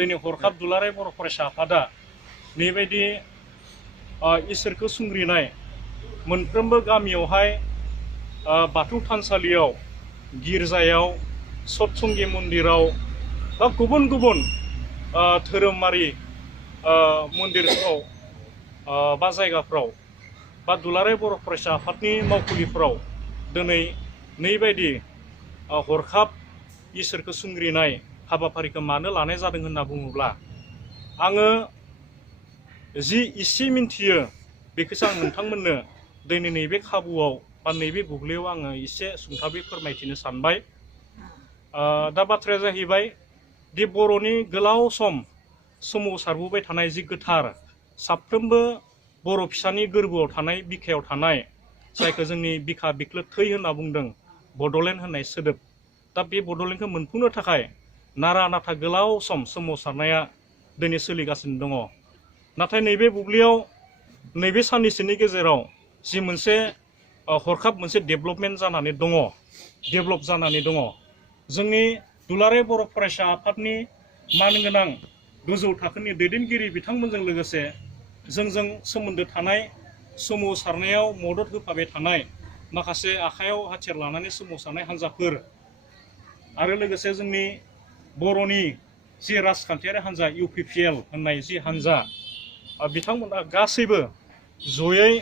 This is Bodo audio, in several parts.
दिनै हरखाब दुलाराय बर' फरायसा आफादा बेबायदि इसोरखौ सुंग्रिनाय मोनफ्रोमबो गामियावहाय बाथौ थानसालियाव गिर्जायाव सतसंगी मन्दिराव बा गुबुन गुबुन धोरोमारि मन्दिरफ्राव बा जायगाफ्राव बा दुलाराय बर' फरायसा आफादनि मावखुलिफ्राव दिनै नैबायदि हरखाब इसोरखौ सुंग्रिनाय हाबाफारिखौ मानो लानाय जादों होनना बुङोब्ला आङो जि इसे मिन्थियो बेखौसो आं नोंथांमोननो दिनै नैबे खाबुआव बा नैबे बुब्लियाव आङो एसे सुंथाबै फोरमायथिनो सानबाय। दा बाथ्राया जाहैबाय दि बर'नि गोलाव सम सोमावसारबोबाय थानाय जि गोथार साफ्रोमबो बर' फिसानि गोरबोआव थानाय बिखायाव थानाय जायखौ जोंनि बिखा बिख्लो थै होनना बुंदों बड'लेण्ड होननाय सोदोब। दा बे बड'लेण्डखौ मोनफुंनो थाखाय नारा नाथा गोलाव सम सोमावसारनाया दिनै सोलिगासिनो दङ। नाथाय नैबे बुब्लियाव नैबे साननैसोनि गेजेराव जि मोनसे हरखाब मोनसे डेभेलपमेन्ट जानानै दङ, डेभेलप जानानै दङ। जोंनि दुलाराय बर' फरायसा आफादनि मानगोनां गोजौ थाखोनि दैदेनगिरि बिथांमोनजों लोगोसे जोंजों सोमोन्दो थानाय सोमावसारनायाव मदद होफाबाय थानाय माखासे आखायाव हाथियार लानानै सोमावसारनाय हान्जाफोर आरो लोगोसे जोंनि बर'नि जि राजखान्थियारि हान्जा UPPL होननाय जि हान्जा बिथांमोना गासैबो जयै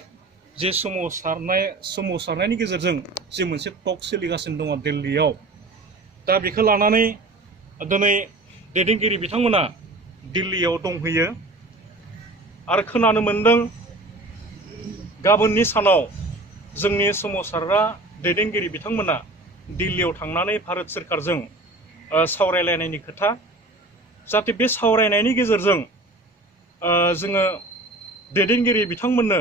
जे सोमावसारनायनि गेजेरजों जि मोनसे टक सोलिगासिनो दङ दिल्लीयाव। दा बेखौ लानानै दिनै दैदेनगिरि बिथांमोना दिल्लीयाव दंहैयो आरो खोनानो मोन्दों गाबोननि सानाव जोंनि सोमावसारग्रा दैदेनगिरि बिथांमोना दिल्लीयाव थांनानै भारत सोरखारजों सावरायलायनायनि खोथा, जाहाथे बे सावरायनायनि गेजेरजों जोङो दैदेनगिरि बिथांमोननो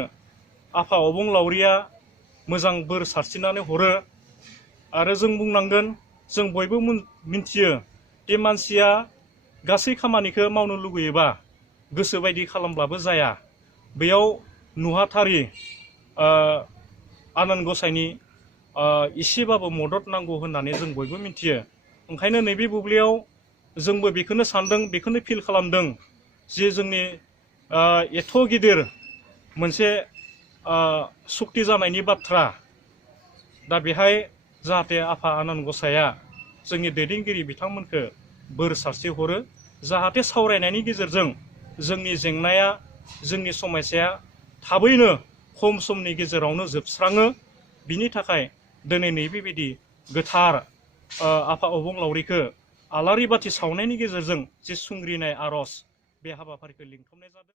आफा अबंलावरिया मोजां बोर सारस्रिनानै हरो। आरो जों बुंनांगोन, जों बयबो मिन्थियो दि मानसिया गासै खामानिखौ मावनो लुगैयोबा गोसो बायदि खालामब्लाबो जाया, बेयाव नुहाथारि आनान गसाइनि इसेबाबो मदद नांगौ होननानै जों बयबो मिन्थियो। ओंखायनो नैबे बुब्लियाव जोंबो बेखौनो सानदों, बेखौनो फिल खालामदों जे जोंनि एथ' गिदिर मोनसे सुक्ति जानायनि बाथ्रा, दा बेहाय जाहाथे आफा आनान गसाइया जोंनि दैदेनगिरि बिथांमोनखौ बोर सारस्रि हरो, जाहाथे सावरायनायनि गेजेरजों जोंनि जेंनाया, जोंनि समस्याया थाबैनो खम समनि गेजेरावनो जोबस्राङो। बिनि थाखाय दिनै नैबेबायदि गोथार आफा अबंलावरिखौ आलारि बाथि सावनायनि गेजेरजों जे सुंग्रिनाय आर'ज बे हाबाफारिखौ लिंथुमनाय जादों।